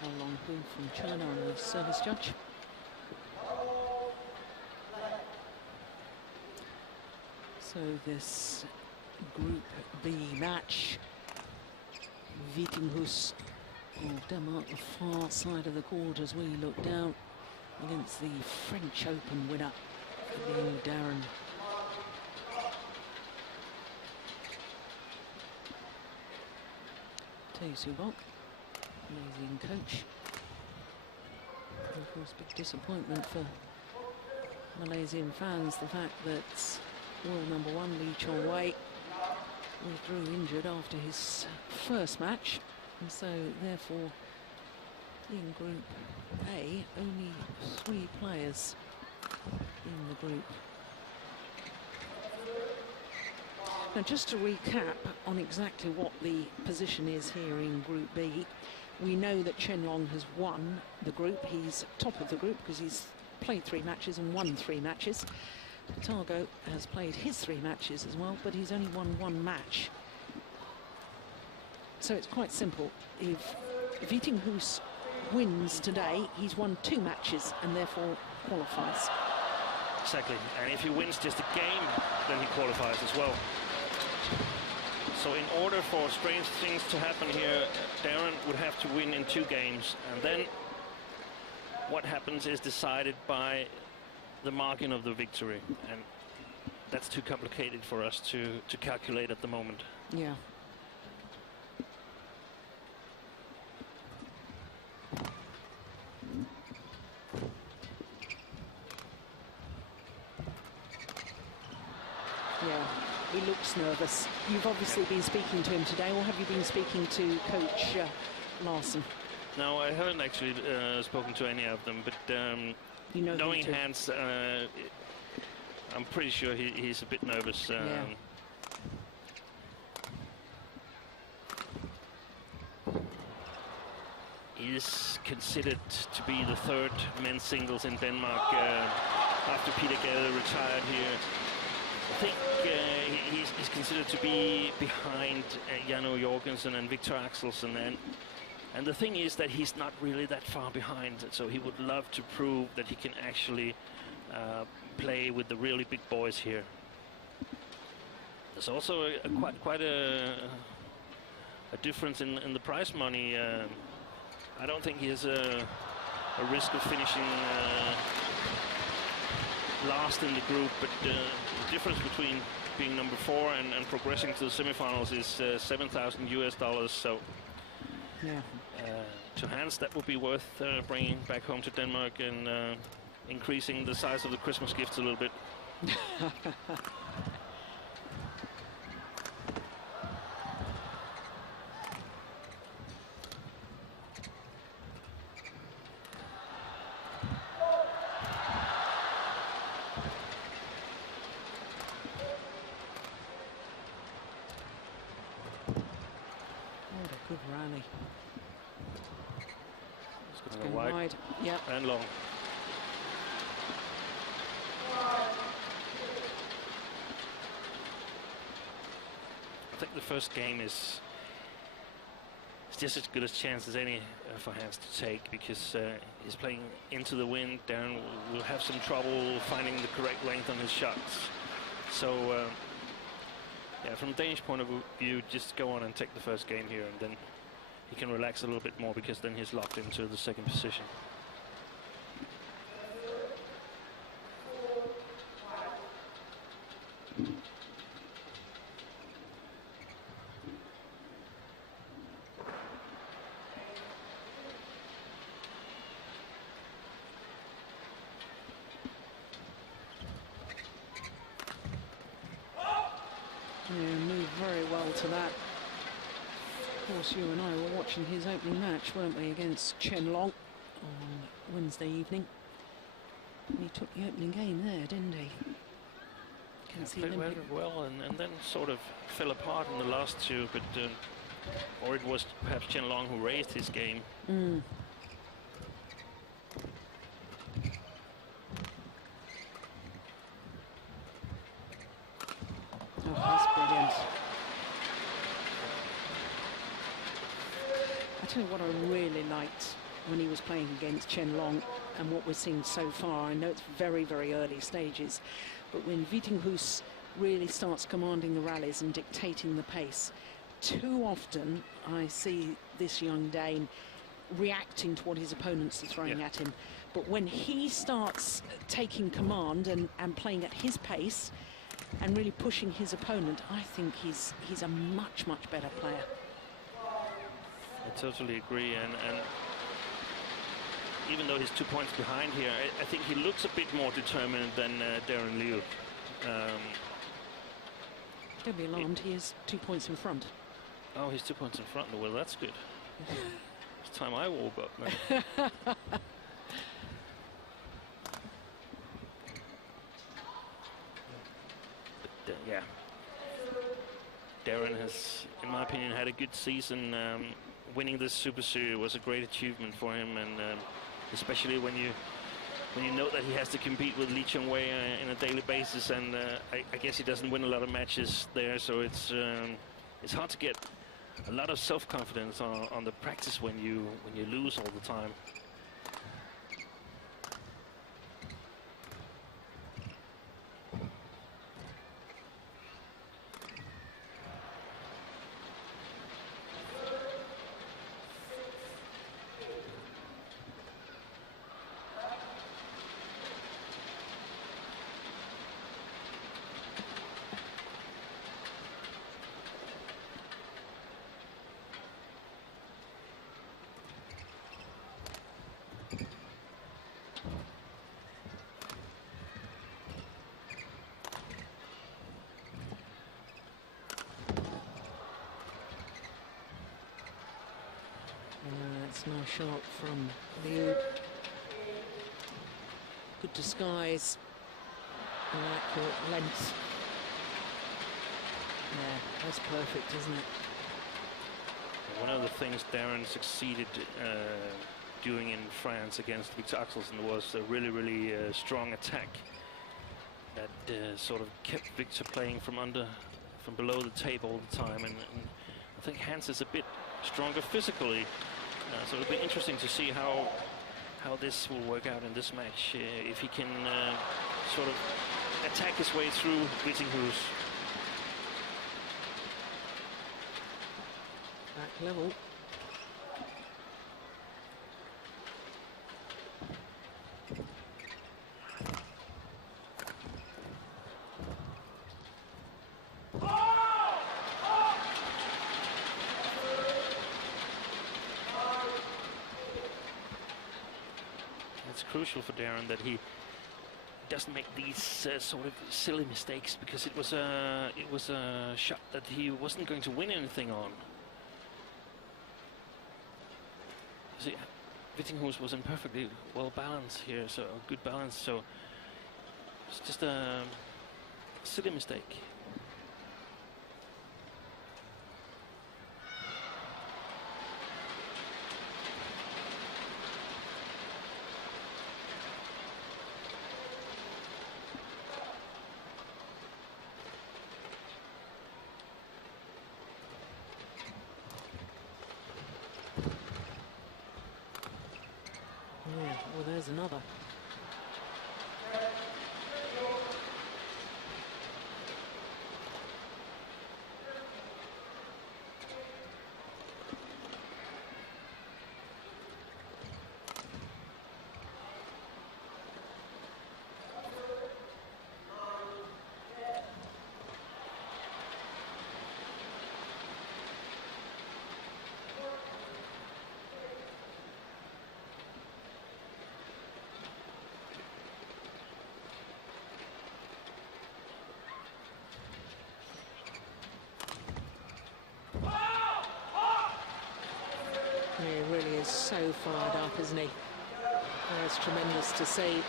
Darren Leu from China on the service judge. So this Group B match, Vittinghus of Denmark, the far side of the court as we look down against the French Open winner, Liew Daren. Subok, Malaysian coach. And of course, big disappointment for Malaysian fans, the fact that world number one Lee Chong-wei withdrew injured after his first match, and so therefore in Group A only 3 players in the group. Now, just to recap on exactly what the position is here in Group B, we know that Chen Long has won the group. He's top of the group because he's played 3 matches and won 3 matches. Targo has played his 3 matches as well, but he's only won 1 match. So it's quite simple. If Vittinghus wins today, he's won 2 matches and therefore qualifies. Exactly, and if he wins just a game, then he qualifies as well. So in order for strange things to happen here, Darren would have to win in 2 games, and then what happens is decided by the margin of the victory, and that's too complicated for us to calculate at the moment. Yeah. Yeah, he looks nervous. You've obviously been speaking to him today, or have you been speaking to Coach Larson? No, I haven't actually spoken to any of them, but you know, knowing Hans, I'm pretty sure he's a bit nervous. Yeah. He is considered to be the 3rd men's singles in Denmark after Peter Gade retired here. I think he's considered to be behind Janno Jorgensen and Victor Axelsen, and the thing is that he's not really that far behind, so he would love to prove that he can actually play with the really big boys here. There's also quite a difference in the prize money. I don't think he has a risk of finishing last in the group, but the difference between being number 4 and progressing to the semifinals is $7,000 US. So yeah. To Hans, that would be worth bringing back home to Denmark and increasing the size of the Christmas gifts a little bit. What a good rally. It's going wide. Yeah. And long. I think the first game is just as good a chance as any for Hans to take, because he's playing into the wind. Darren will have some trouble finding the correct length on his shots. So yeah, from a Danish point of view, just go on and take the first game here, and then he can relax a little bit more, because then he's locked into the 2nd position. Moved very well to that. Of course, you and I were watching his opening match, weren't we, against Chen Long on Wednesday evening. And he took the opening game there, didn't he? Played very well, and then sort of fell apart in the last 2, but or it was perhaps Chen Long who raised his game. Mm. Oh, that's brilliant. I tell you what I really liked when he was playing against Chen Long and what we're seeing so far. I know it's very, very early stages, but when Vittinghus really starts commanding the rallies and dictating the pace, too often I see this young Dane reacting to what his opponents are throwing at him. But when he starts taking command and playing at his pace and really pushing his opponent, I think he's a much, much better player. I totally agree, and even though he's 2 points behind here, I think he looks a bit more determined than Darren Leu. Don't be alarmed, he is 2 points in front. Oh, he's 2 points in front. Well, that's good. It's time I woke up now. But, yeah. Darren has, in my opinion, had a good season. Winning this Super Series was a great achievement for him, and especially when you know that he has to compete with Lee Chong-wei on a daily basis, and I guess he doesn't win a lot of matches there, so it's hard to get a lot of self-confidence on the practice when you lose all the time. It's no shot from Liu. Good disguise. An accurate length. Yeah, that's perfect, isn't it? One of the things Darren succeeded doing in France against Victor Axelsen was a really, really strong attack that sort of kept Victor playing from below the tape all the time, and I think Hans is a bit stronger physically, so it'll be interesting to see how this will work out in this match, if he can sort of attack his way through Vittinghus. Back level. It's crucial for Darren that he doesn't make these sort of silly mistakes, because it was a shot that he wasn't going to win anything on. See, Vittinghus was in perfectly well balanced here, so good balance. So it's just a silly mistake. Yeah, well, there's another. He really is so fired up, isn't he? It's tremendous to see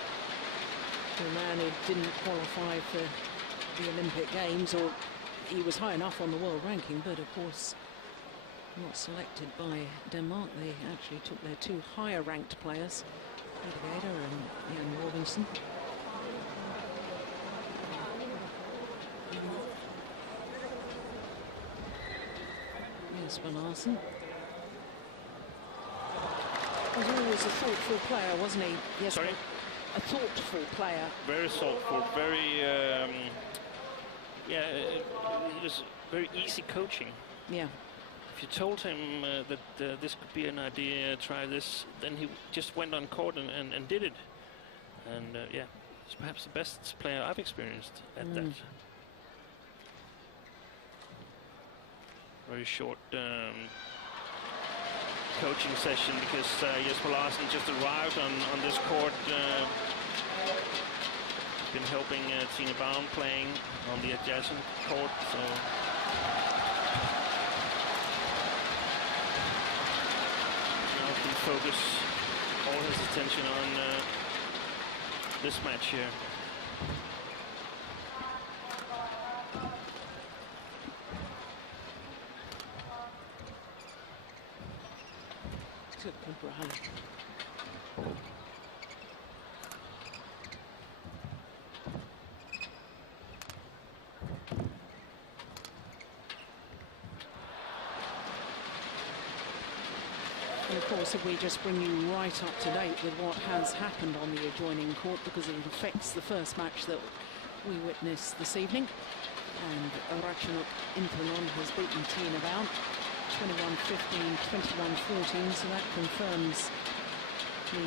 a man who didn't qualify for the Olympic Games, or he was high enough on the world ranking, but of course not selected by Denmark. They actually took their two higher ranked players, Peter Gader and Jan Robinson. Yes, Van Larsen. was always a thoughtful player, wasn't he? Yes. Sorry? A thoughtful player. Very thoughtful, very, yeah, he was very easy coaching. Yeah. If you told him that this could be an idea, try this, then he just went on court and did it. And yeah, he's perhaps the best player I've experienced at that. Very short coaching session because Jesper Larsen just arrived on this court. Been helping Tina Baum playing on the adjacent court. So now he can focus all his attention on this match here. And of course, if we just bring you right up to date with what has happened on the adjoining court, because it affects the first match that we witnessed this evening. And Ratchanok Intanon has beaten Tina Baum 21-15, 21-14, so that confirms the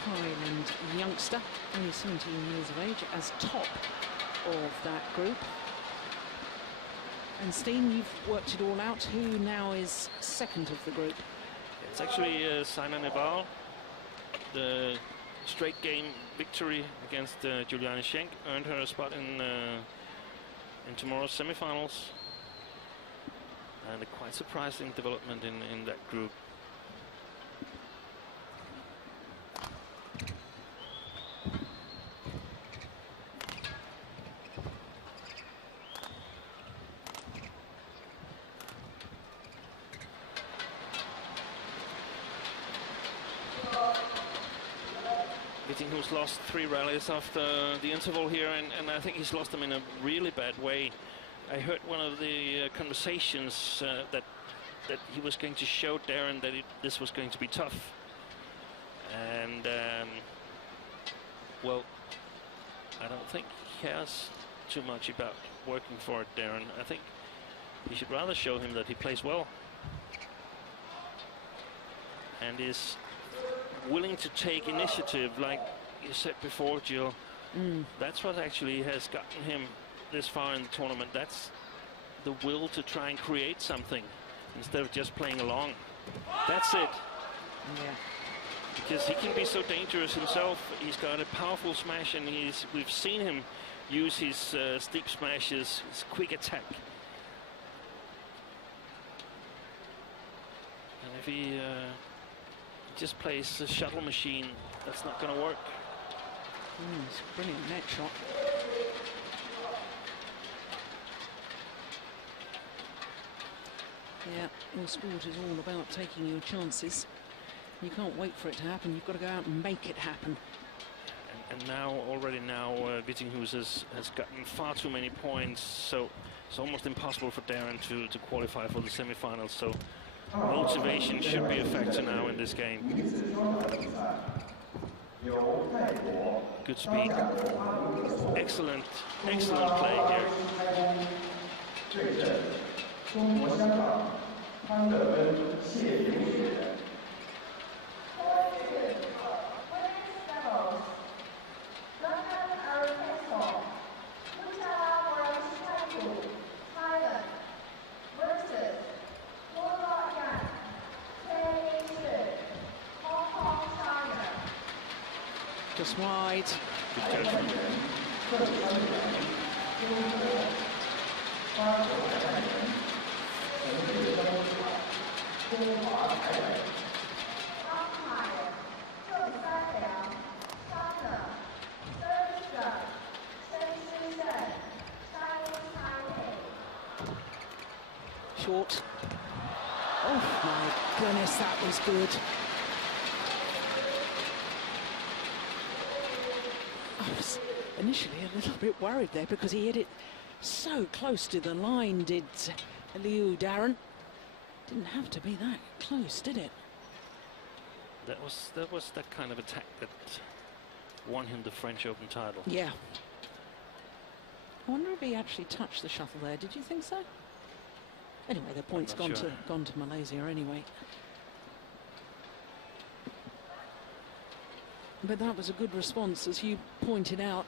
Thailand youngster, only 17 years of age, as top of that group. And Steen, you've worked it all out. Who now is second of the group? It's actually Saina Nehwal. The straight game victory against Juliane Schenk earned her a spot in tomorrow's semifinals. And a quite surprising development in that group. Vittinghus lost 3 rallies after the interval here, and I think he's lost them in a really bad way. I heard one of the conversations that he was going to show Darren that this was going to be tough. And, well, I don't think he cares too much about working for it, Darren. I think he should rather show him that he plays well and is willing to take initiative, like you said before, Jill. That's what actually has gotten him this far in the tournament. That's the will to try and create something instead of just playing along. That's it. Yeah. Because he can be so dangerous himself. He's got a powerful smash, and we've seen him use his steep smashes, his quick attack. And if he just plays a shuttle machine, that's not going to work. It's a brilliant net shot. Yeah, your sport is all about taking your chances. You can't wait for it to happen. You've got to go out and make it happen. And now, already now, Vittinghus has gotten far too many points, so it's almost impossible for Darren to qualify for the semifinals. So motivation should be a factor now in this game. Good speed. Excellent play here. Just wide. Good judgment. Short. Oh my goodness, that was good. I was initially a little bit worried there because he hit it so close to the line, did Liew Daren. Didn't have to be that close, did it? That that was that kind of attack that won him the French Open title. Yeah. I wonder if he actually touched the shuttle there. Did you think so? Anyway, the point's gone to Malaysia anyway. But that was a good response, as you pointed out.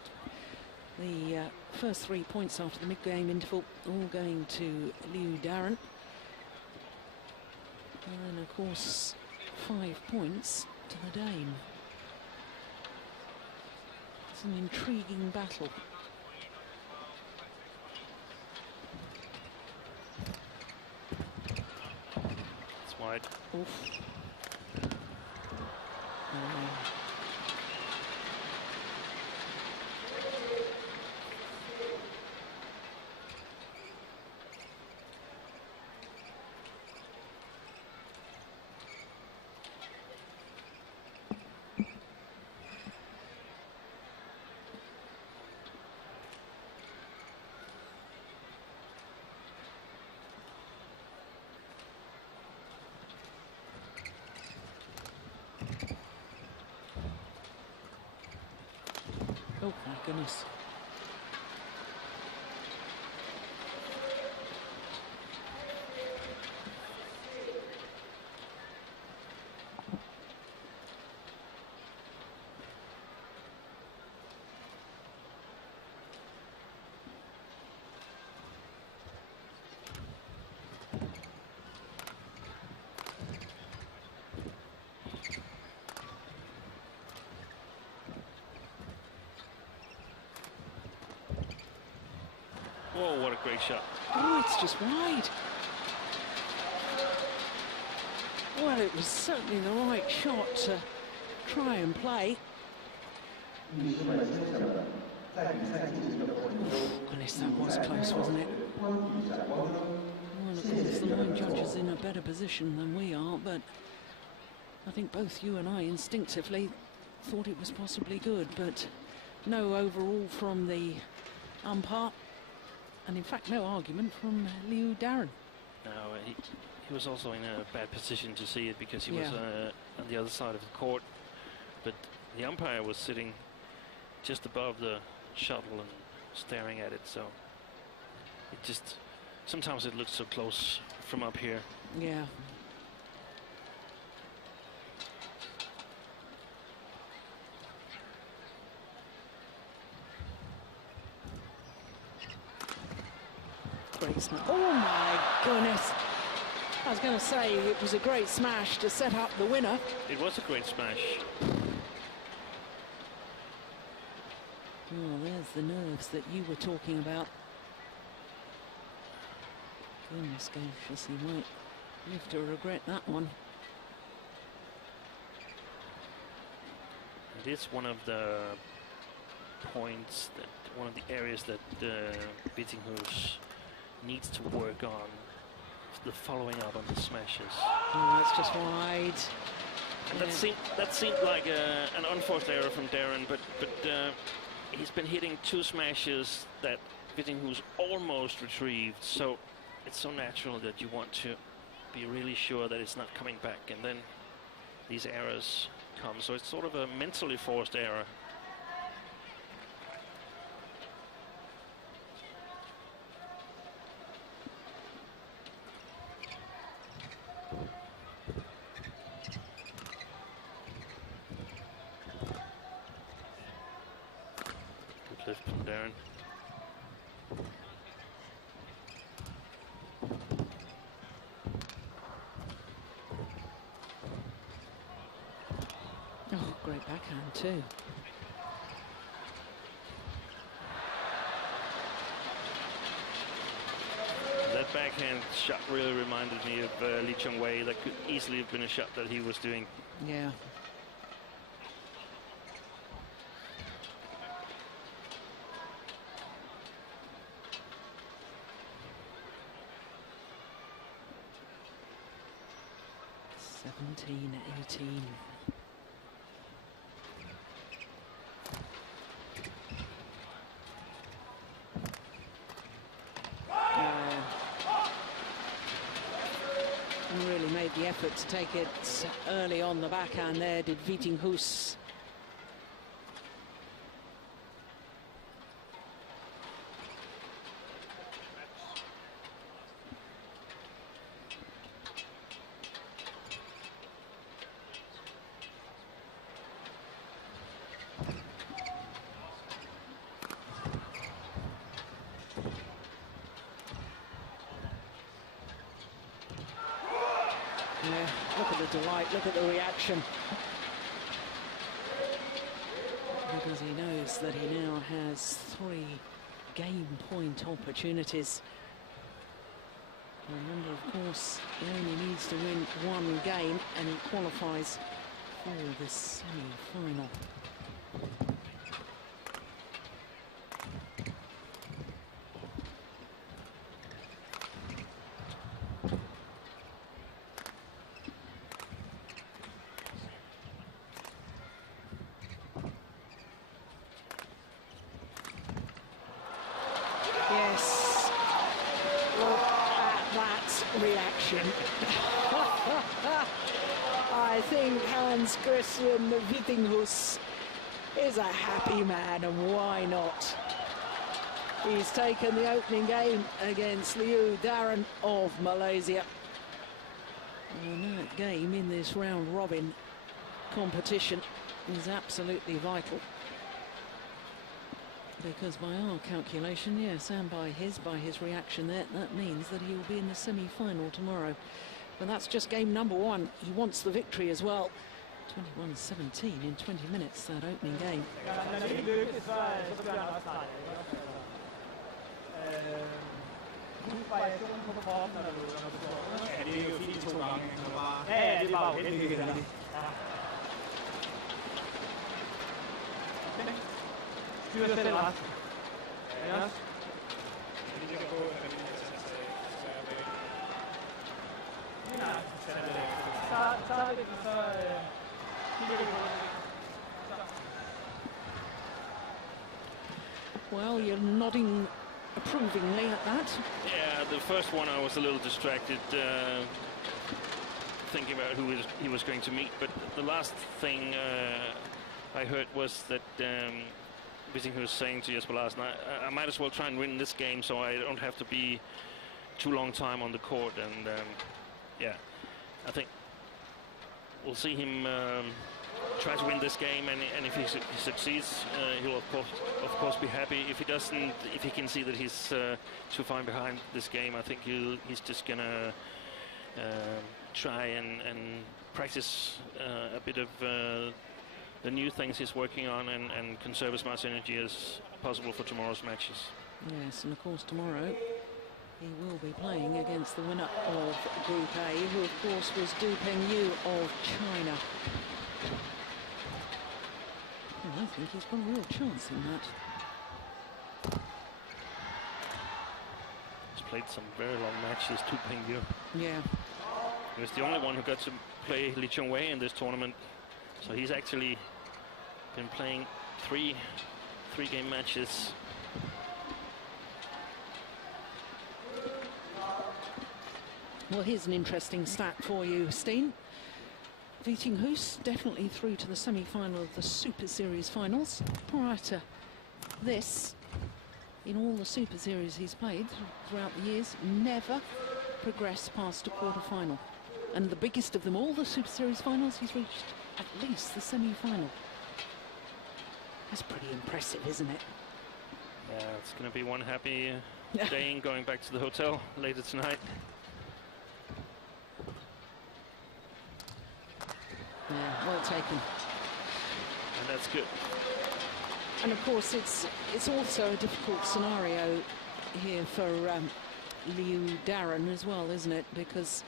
The first 3 points after the mid-game interval, all going to Liew Daren. And of course, 5 points to the Dane. It's an intriguing battle. It's wide. Oof. Oh my goodness. Whoa, what a great shot. Oh, it's just wide. Well, it was certainly the right shot to try and play. Goodness, that was close, wasn't it? Well, of course, the line judge is in a better position than we are, but I think both you and I instinctively thought it was possibly good, but no overall from the umpire. And in fact, no argument from Liew Daren. No, he was also in a bad position to see it because he was on the other side of the court. But the umpire was sitting just above the shuttle and staring at it. So it just, sometimes it looks so close from up here. Yeah. Great smash. Oh my goodness. I was going to say it was a great smash to set up the winner. It was a great smash. Oh, there's the nerves that you were talking about. Goodness gracious, he might live to regret that one. It is one of the points, that one of the areas that Vittinghus needs to work on, the following up on the smashes. Oh, it's just wide. And that seemed like an unforced error from Darren, but he's been hitting 2 smashes that Vittinghus almost retrieved, so it's so natural that you want to be really sure that it's not coming back, and then these errors come. So it's sort of a mentally forced error. Good lift from Darren. Oh, great backhand too. That backhand shot really reminded me of Lee Chong-wei. That could easily have been a shot that he was doing. Yeah. (17-18). Really made the effort effort to take it early on the backhand there, did Vittinghus. Yeah, look at the delight, look at the reaction. Because he knows that he now has 3 game point opportunities. Remember, of course, he only needs to win 1 game and he qualifies for the semi-final. Yes, look at that reaction. I think Hans-Kristian Vittinghus is a happy man, and why not? He's taken the opening game against Liew Daren of Malaysia. And that game in this round robin competition is absolutely vital. Because by our calculation, yes, and by his reaction there, that means that he'll be in the semi-final tomorrow. But that's just game number 1. He wants the victory as well. 21-17 in 20 minutes, that opening game. Well, you're nodding approvingly at that. Yeah, the first one I was a little distracted, thinking about who he was going to meet. But the last thing I heard was that Vittinghus was saying to Jesper last night, I might as well try and win this game so I don't have to be too long time on the court. And yeah, I think we'll see him try to win this game, and if he succeeds, he'll of course be happy. If he doesn't, if he can see that he's too far behind this game, I think he's just gonna try and practice a bit of the new things he's working on, and conserve as much energy as possible for tomorrow's matches. Yes, and of course tomorrow he will be playing against the winner of Group A, who of course was Du Pengyu of China. Well, I think he's got a real chance in that. He's played some very long matches, Du Pengyu. Yeah. He was the only one who got to play Lee Chong-wei in this tournament. So he's actually been playing three-game matches. Well, here's an interesting stat for you, Steen. Vittinghus definitely through to the semi-final of the Super Series Finals. Prior to this, in all the Super Series he's played throughout the years, never progressed past a quarter-final. And the biggest of them all, the Super Series Finals, he's reached at least the semi-final. That's pretty impressive, isn't it? Yeah, it's going to be one happy day in going back to the hotel later tonight. Yeah, well taken. And that's good. And of course, it's also a difficult scenario here for Liew Daren as well, isn't it? Because,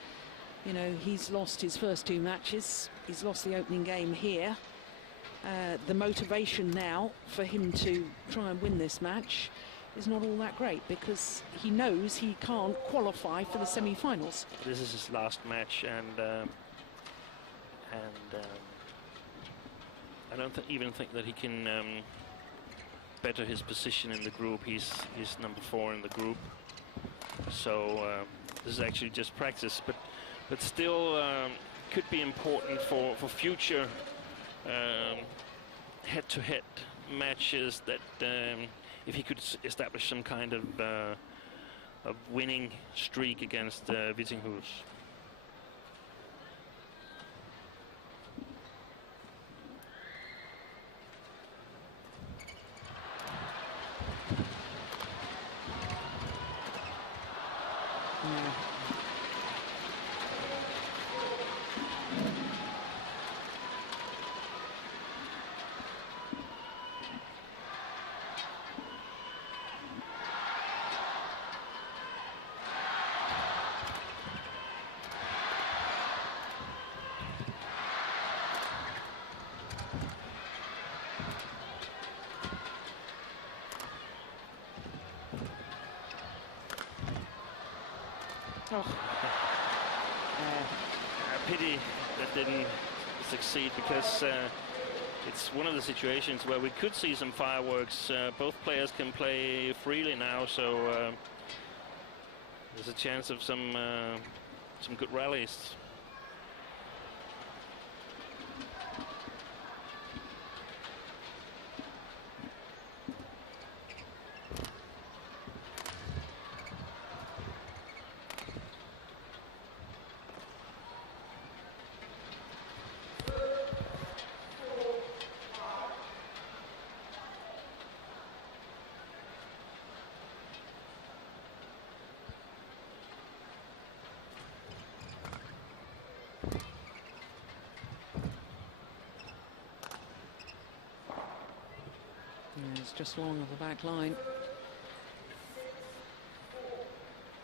you know, he's lost his first 2 matches. He's lost the opening game here. The motivation now for him to try and win this match is not all that great, because he knows he can't qualify for the semi-finals. This is his last match, and I don't even think that he can better his position in the group. He's number 4 in the group, so this is actually just practice. But but still could be important for future head-to-head matches, that if he could establish some kind of winning streak against Vittinghus. Oh. A pity that didn't succeed, because it's one of the situations where we could see some fireworks. Both players can play freely now, so there's a chance of some good rallies. It's just long of the back line.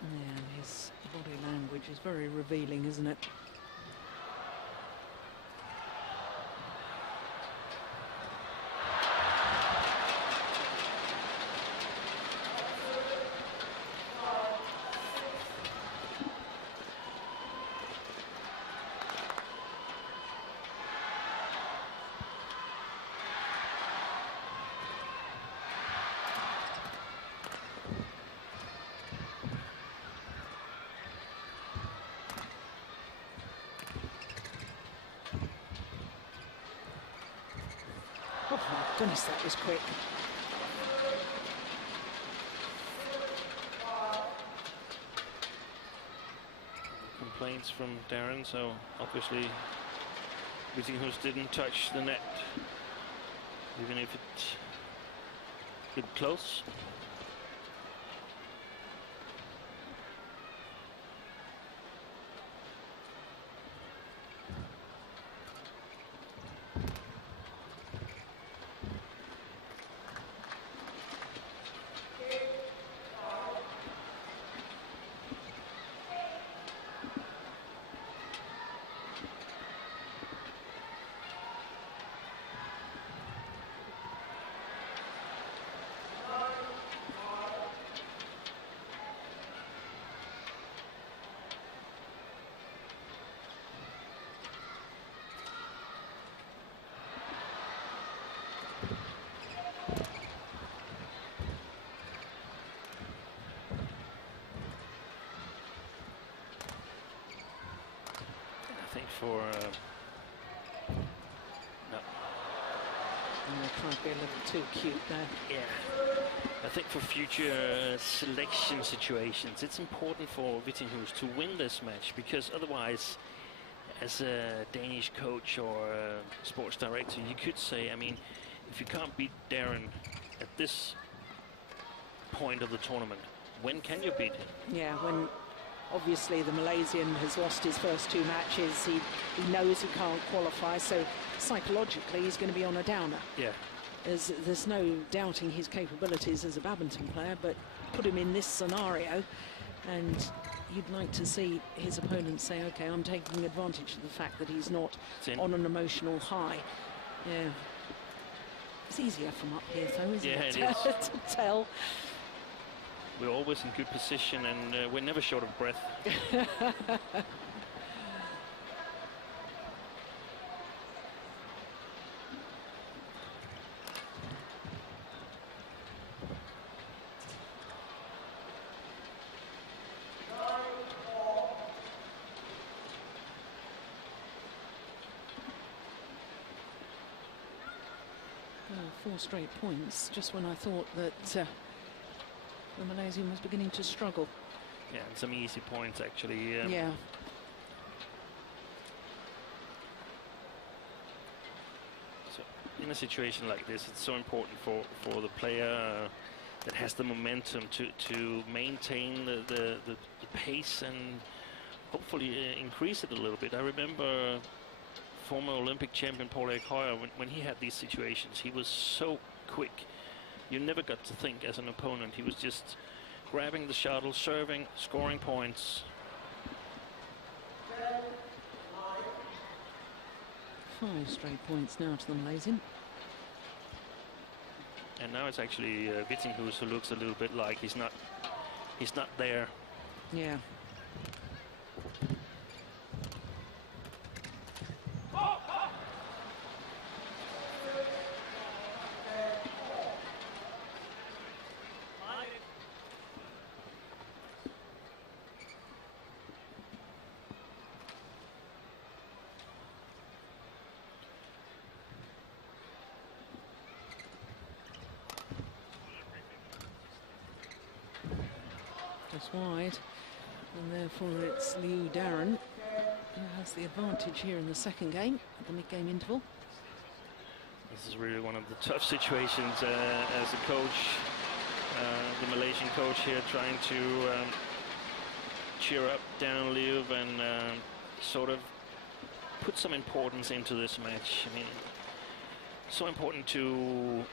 And his body language is very revealing, isn't it? Oh my goodness, that was quick. Complaints from Darren, so obviously Vittinghus didn't touch the net, even if it looked close. I think for no. Trying to be a little too cute there. Yeah, I think for future selection situations, it's important for Vittinghus to win this match, because otherwise, as a Danish coach or a sports director, you could say, I mean, if you can't beat Darren at this point of the tournament, when can you beat him? Yeah, when obviously the Malaysian has lost his first two matches, he knows he can't qualify, so psychologically he's going to be on a downer. Yeah. There's no doubting his capabilities as a badminton player, but put him in this scenario and you'd like to see his opponent say, okay, I'm taking advantage of the fact that he's not on an emotional high. Yeah. It's easier from up here though, isn't it? Yeah, it is. To tell. We're always in good position, and we're never short of breath. So 4 straight points, just when I thought that the Malaysian was beginning to struggle. Yeah, and some easy points actually. Yeah. So in a situation like this, it's so important for the player that has the momentum to maintain the pace and hopefully increase it a little bit. I remember former Olympic champion Paul Erik Høyer, when he had these situations, he was so quick. You never got to think as an opponent. He was just grabbing the shuttle, serving, scoring points. 5 straight points now to the Malaysian. And now it's actually Vittinghus who looks a little bit like he's not there. Yeah. Just wide, and therefore it's Liew Daren who has the advantage here in the second game at the mid-game interval. This is really one of the tough situations as a coach, the Malaysian coach here, trying to cheer up Darren Leu and sort of put some importance into this match. I mean, so important to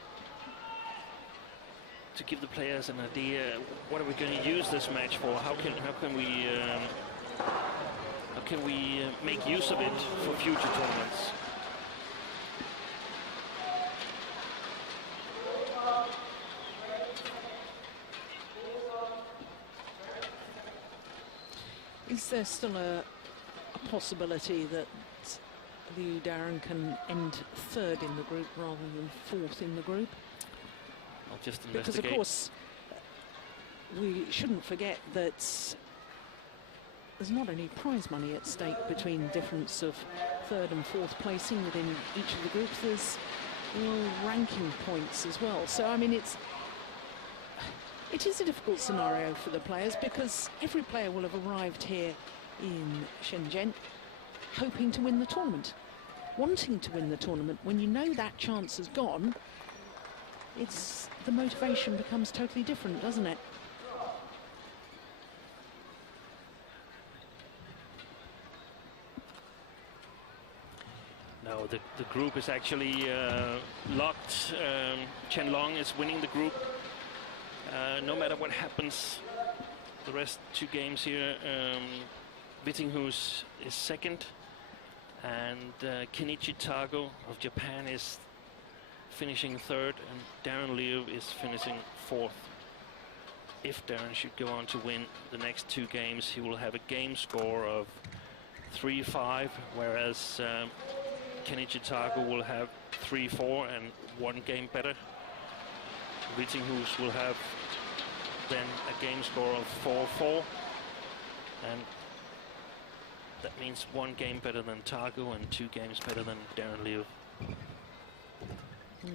give the players an idea, what are we going to use this match for? How can we make use of it for future tournaments? Is there still a possibility that Liew Daren can end 3rd in the group rather than 4th in the group? I'll just because investigate. of course we shouldn't forget that there's not only prize money at stake between difference of 3rd and 4th placing within each of the groups, there's world ranking points as well. So I mean, it is a difficult scenario for the players, because every player will have arrived here in Shenzhen hoping to win the tournament, wanting to win the tournament. When you know that chance has gone, the motivation becomes totally different, doesn't it? No, the group is actually locked. Chen Long is winning the group. No matter what happens, the rest 2 games here, Vittinghus is 2nd, and Kenichi Tago of Japan is finishing 3rd, and Darren Leu is finishing 4th. If Darren should go on to win the next 2 games, he will have a game score of 3-5, whereas Kenichi Tago will have 3-4 and 1 game better. Vittinghus will have then a game score of 4-4, and that means 1 game better than Tago and 2 games better than Darren Leu.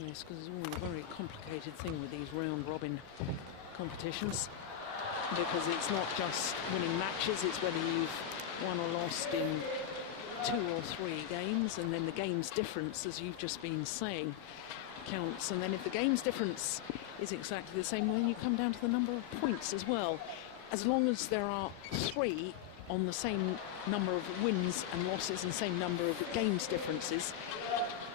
Yes, because it's all a very complicated thing with these round-robin competitions, because it's not just winning matches, it's whether you've won or lost in 2 or 3 games, and then the games difference, as you've just been saying, counts. And then if the games difference is exactly the same, then you come down to the number of points as well. As long as there are 3 on the same number of wins and losses and same number of games differences,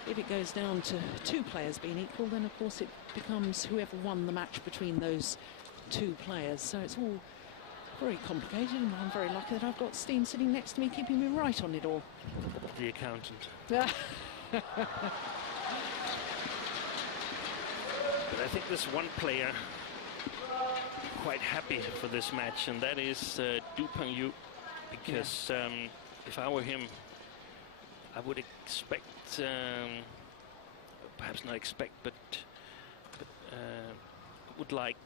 if it goes down to 2 players being equal, then of course it becomes whoever won the match between those 2 players. So it's all very complicated, and I'm very lucky that I've got Steen sitting next to me, keeping me right on it all. The accountant. Yeah. But I think there's one player quite happy for this match, and that is Du Pengyu, because if I were him, I would expect, perhaps not expect, but would like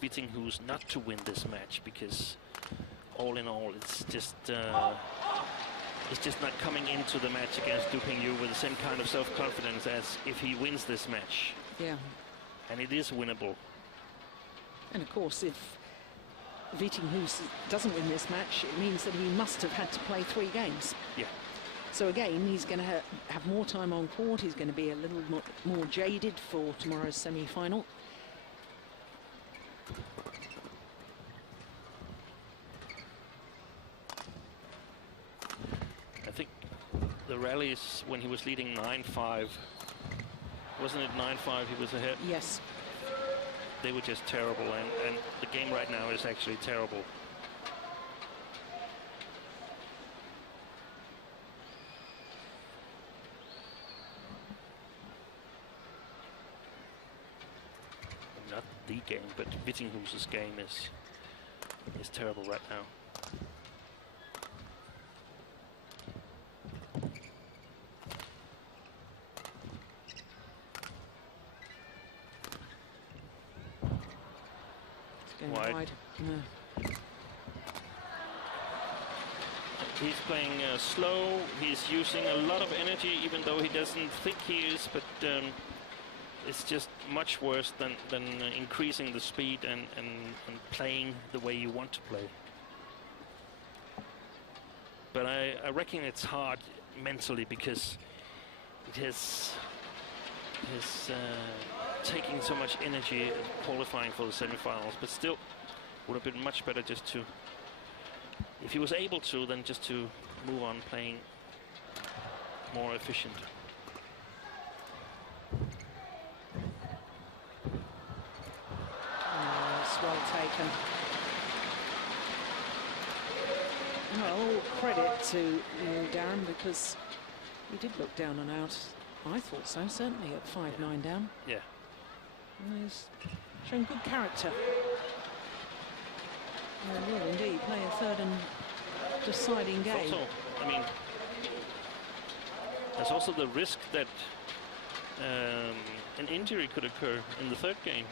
Vittinghus not to win this match, because all in all, it's just is just not coming into the match against Du Pingyu with the same kind of self-confidence as if he wins this match. Yeah. And it is winnable. And of course, if Vittinghus doesn't win this match, it means that he must have had to play 3 games. Yeah. So again, he's going to have more time on court. He's going to be a little more jaded for tomorrow's semi-final. I think the rallies when he was leading 9-5, wasn't it 9-5 he was ahead? Yes. They were just terrible, and the game right now is actually terrible. Not the game, but Vittinghus's game is terrible right now. Wide. No. He's playing slow. He's using a lot of energy, even though he doesn't think he is. But it's just much worse than increasing the speed and playing the way you want to play. But I reckon it's hard mentally because it is taking so much energy qualifying for the semi-finals, but still would have been much better just to, if he was able to, then just to move on playing more efficient. Oh, it's well taken. Well, credit to Liew Daren, because he did look down and out. I thought so, certainly at 5-9 down. Yeah. And he's shown good character. And will indeed play a third and deciding game. Also, I mean, there's also the risk that an injury could occur in the third game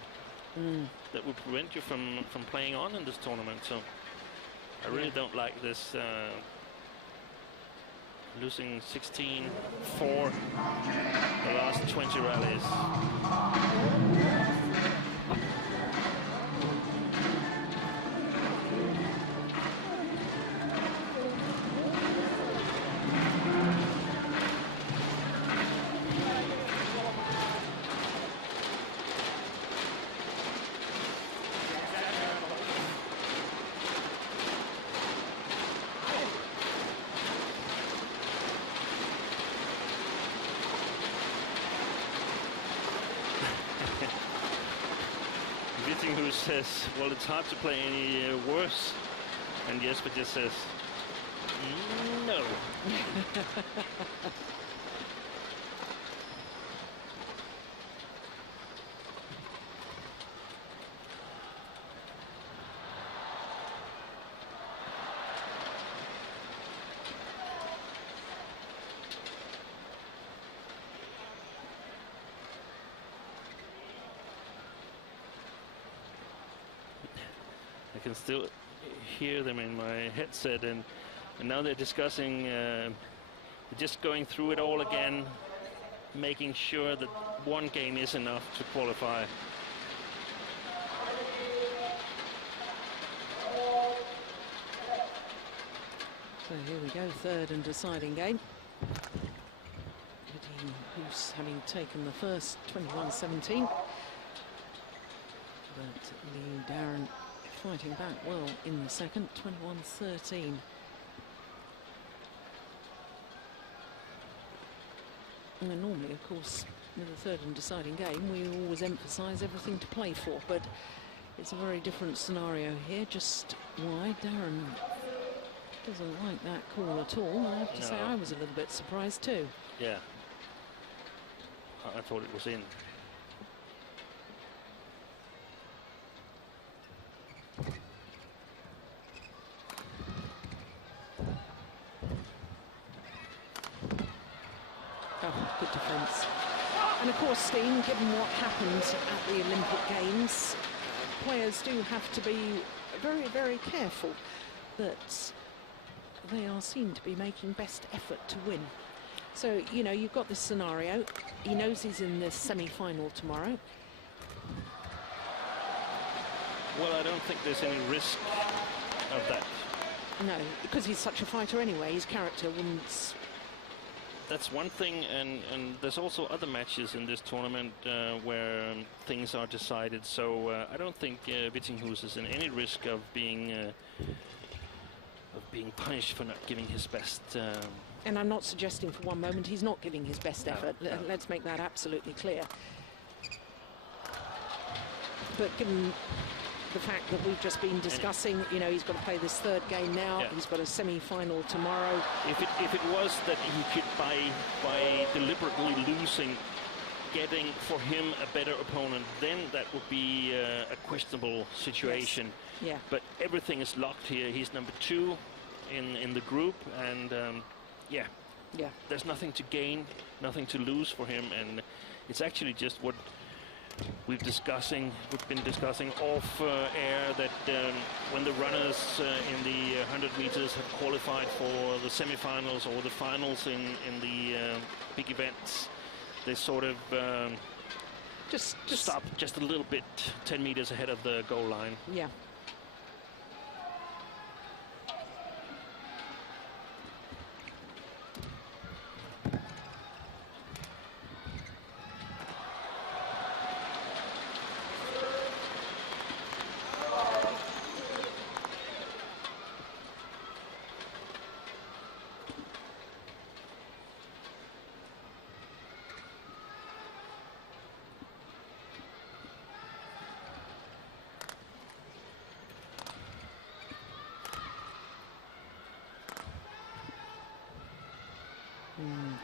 that would prevent you from playing on in this tournament. So I really don't like this losing 16-4 the last 20 rallies. Who says, well, it's hard to play any worse, and Jesper just says, no. I can still hear them in my headset, and now they're discussing, just going through it all again, making sure that one game is enough to qualify. So here we go, third and deciding game. Who's having taken the first 21-17. But Liew Daren fighting back well in the second, 21-13. And normally, of course, in the third and deciding game, we always emphasise everything to play for, but it's a very different scenario here. Just why Darren doesn't like that call at all. I have to say I was a little bit surprised too. Yeah, I thought it was in. Good defence. And of course, Steen, given what happened at the Olympic Games, players do have to be very, very careful that they are seen to be making best effort to win. So, you know, you've got this scenario. He knows he's in the semi-final tomorrow. Well, I don't think there's any risk of that. No, because he's such a fighter anyway. His character wouldn't... That's one thing, and there's also other matches in this tournament where things are decided. So I don't think Vittinghus is in any risk of being punished for not giving his best. And I'm not suggesting for one moment he's not giving his best effort. No. Let's make that absolutely clear. But given the fact that we've just been discussing, you know, he's got to play this third game now. Yeah. He's got a semi-final tomorrow. If it was that he could, by deliberately losing, getting for him a better opponent, then that would be a questionable situation. Yes. Yeah. But everything is locked here. He's number 2 in the group, and yeah, there's nothing to gain, nothing to lose for him, and it's actually just what we've been discussing off air, that when the runners in the 100 meters have qualified for the semifinals or the finals in the big events, they sort of just stop just a little bit 10 meters ahead of the goal line. Yeah.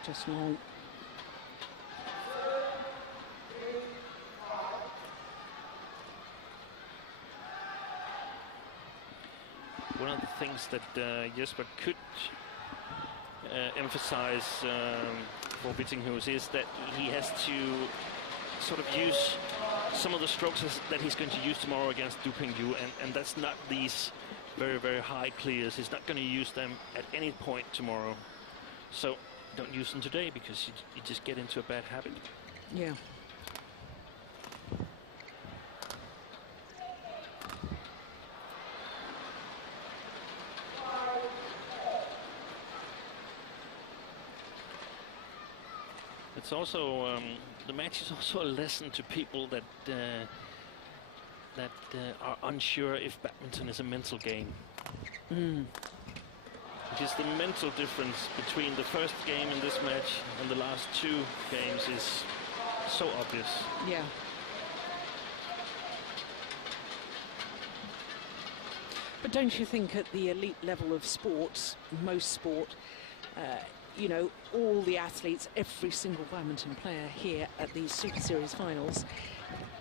Just long. One of the things that Jesper could emphasize for Vittinghus is that he has to sort of use some of the strokes that he's going to use tomorrow against Du Pingyu, and that's not these very, very high clears. He's not going to use them at any point tomorrow. So don't use them today, because you just get into a bad habit. Yeah. It's also the match is also a lesson to people that are unsure if badminton is a mental game. Because the mental difference between the first game in this match and the last 2 games is so obvious. Yeah. But don't you think at the elite level of sports, most sport, you know, all the athletes, every single badminton player here at these Super Series finals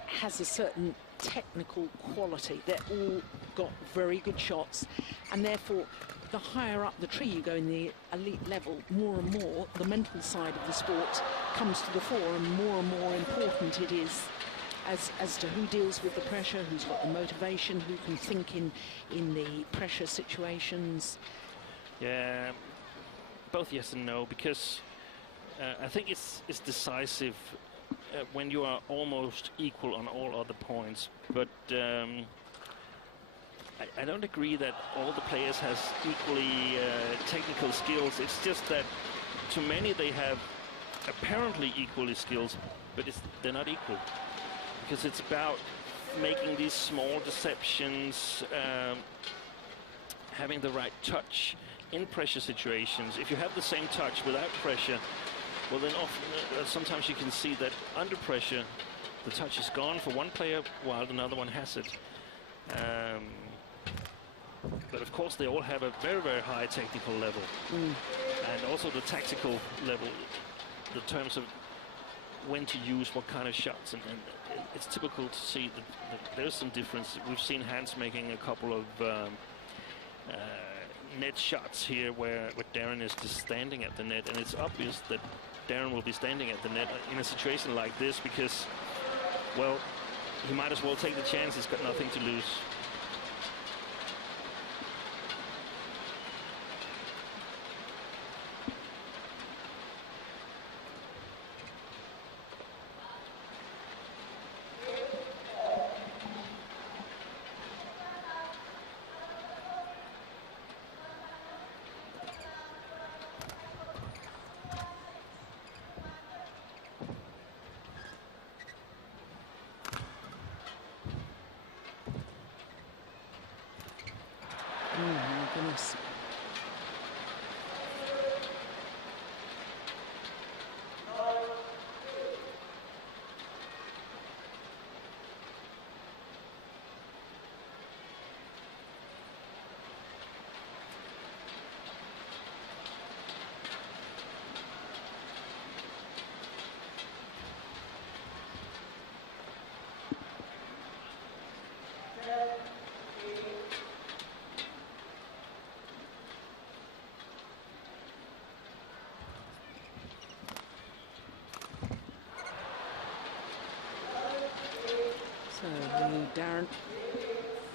has a certain technical quality. They're all got very good shots, and therefore the higher up the tree you go in the elite level, more and more the mental side of the sport comes to the fore, and more important it is as to who deals with the pressure, who's got the motivation, who can think in the pressure situations. Yeah, both yes and no, because I think it's decisive when you are almost equal on all other points, but I don't agree that all the players has equally technical skills. It's just that to many they have apparently equally skills, but they're not equal, because it's about making these small deceptions, having the right touch in pressure situations. If you have the same touch without pressure, well then often, sometimes you can see that under pressure the touch is gone for one player while another one has it. But of course they all have a very, very high technical level, and also the tactical level, the terms of when to use what kind of shots, and it's typical to see that there's some difference. We've seen Hans making a couple of net shots here where Darren is just standing at the net, and it's obvious that Darren will be standing at the net in a situation like this because, well, he might as well take the chance. He's got nothing to lose. Liew Daren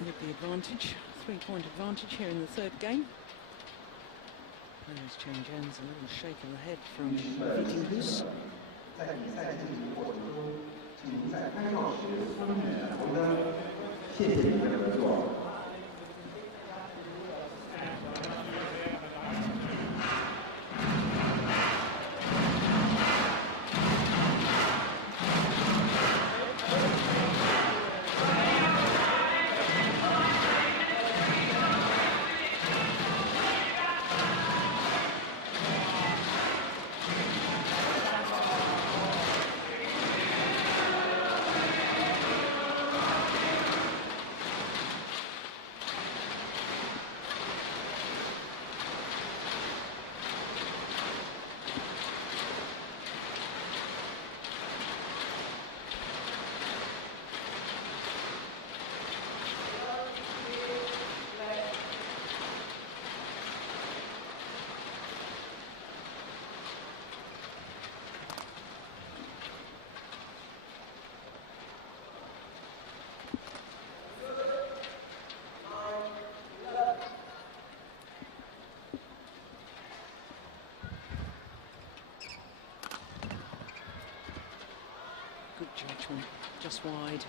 with the advantage, 3-point advantage here in the third game. Players change hands, a little shake of the head from Vittinghus. Good judgment, just wide.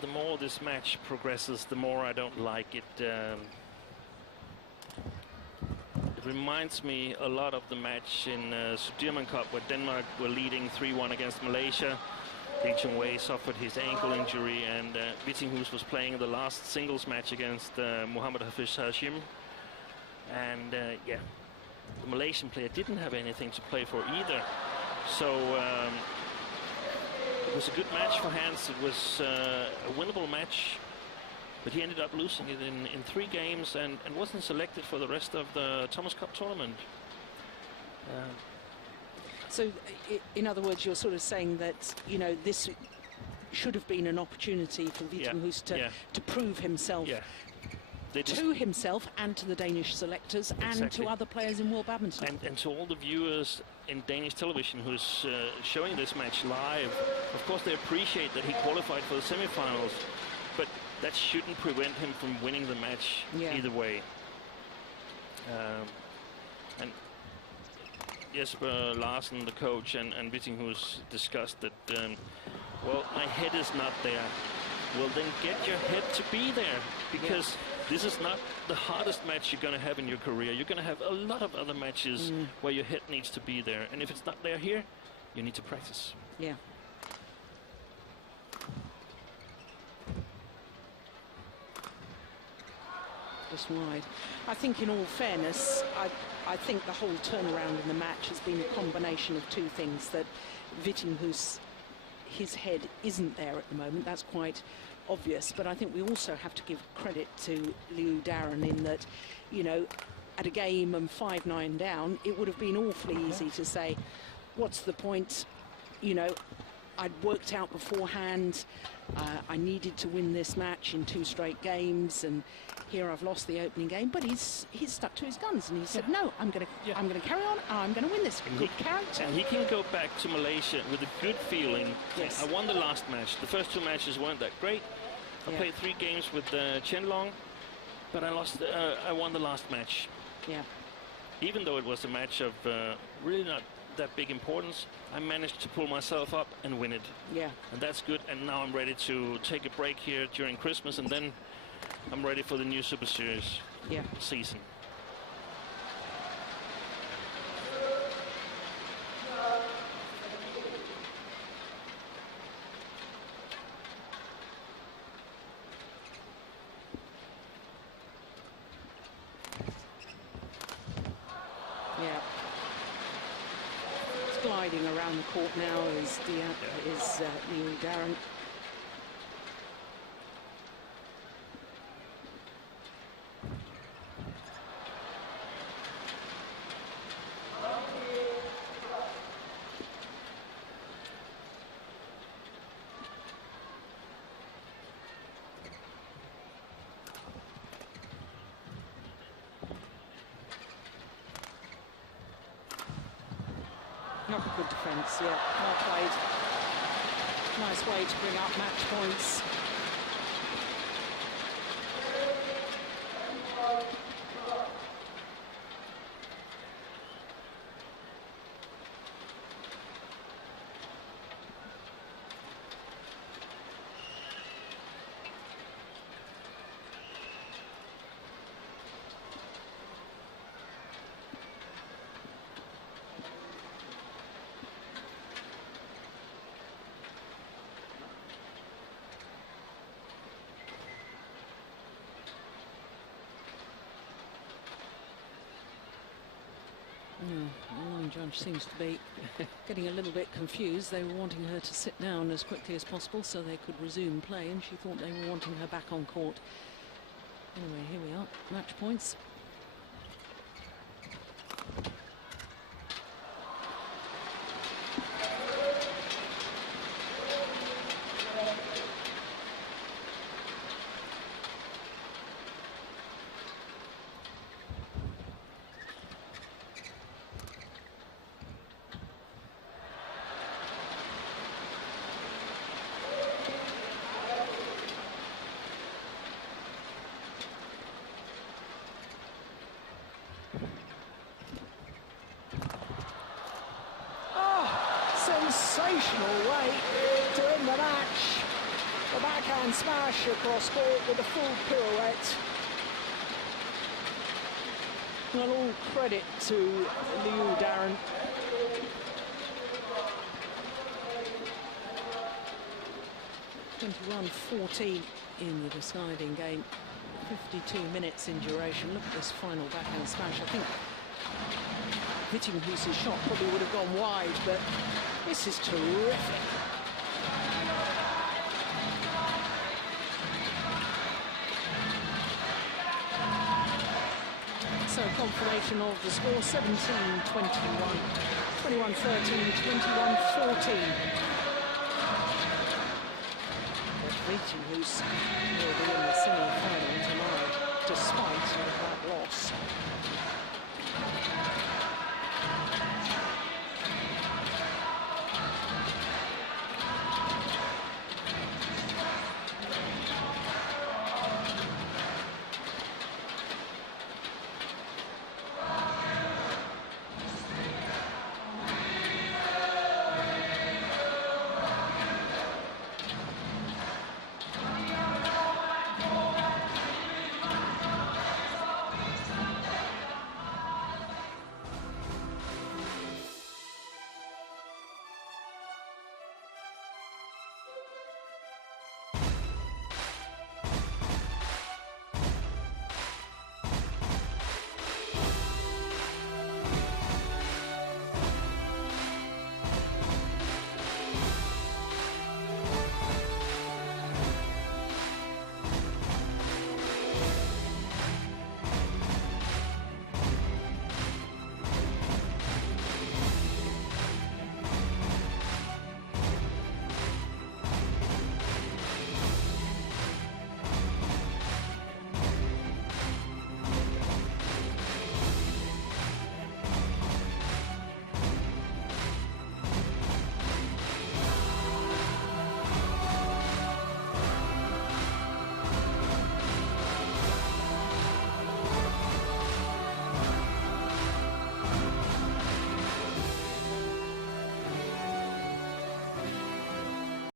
The more this match progresses, the more I don't like it. It reminds me a lot of the match in Sudirman Cup where Denmark were leading 3-1 against Malaysia. Lee Chung-wei suffered his ankle injury, and Vittinghus was playing the last singles match against Mohammad Hafiz Hashim. And yeah, the Malaysian player didn't have anything to play for either. So it was a good match for Hans. It was a winnable match. But he ended up losing it in 3 games and wasn't selected for the rest of the Thomas Cup tournament. So, in other words, you're sort of saying that, you know, this should have been an opportunity for Vittinghus to prove himself to himself and to the Danish selectors and to other players in World Badminton. And to all the viewers in Danish television who's showing this match live, of course they appreciate that he qualified for the semi-finals, but that shouldn't prevent him from winning the match either way. And Jesper Larsen, the coach, and Vittinghus discussed that, well, my head is not there. Well, then get your head to be there, because this is not the hardest match you're going to have in your career. You're going to have a lot of other matches where your head needs to be there. And if it's not there here, you need to practice. Yeah. Just wide. I think, in all fairness, I think the whole turnaround in the match has been a combination of 2 things. That Vittinghus, his head isn't there at the moment. That's quite obvious. But I think we also have to give credit to Liew Daren in that, you know, at a game and 5-9 down, it would have been awfully easy to say, what's the point? You know, I'd worked out beforehand. I needed to win this match in 2 straight games, and here I've lost the opening game. But he's stuck to his guns, and he said, no, I'm going to carry on. I'm going to win this. Good character. And he can go back to Malaysia with a good feeling. Yes. I won the last match. The first 2 matches weren't that great. I played 3 games with Chen Long, but I lost. I won the last match. Yeah. Even though it was a match of really not that big importance, I managed to pull myself up and win it. Yeah. And that's good. And now I'm ready to take a break here during Christmas, and then I'm ready for the new Super Series season. Gliding around the court now is Liew Daren. Not a good defence, yeah, well played. Nice way to bring up match points. The line judge seems to be getting a little bit confused. They were wanting her to sit down as quickly as possible so they could resume play, and she thought they were wanting her back on court. Anyway, here we are, match points. Sensational way to end the match. The backhand smash across court with a full pirouette. Well, all credit to Liew Daren. (21-14) in the deciding game. 52 minutes in duration. Look at this final backhand smash. I think Vittinghus' shot probably would have gone wide, but this is terrific. So confirmation of the score, 17-21, 21-13, 21-14. Vittinghus will be in the semi-final tomorrow, despite that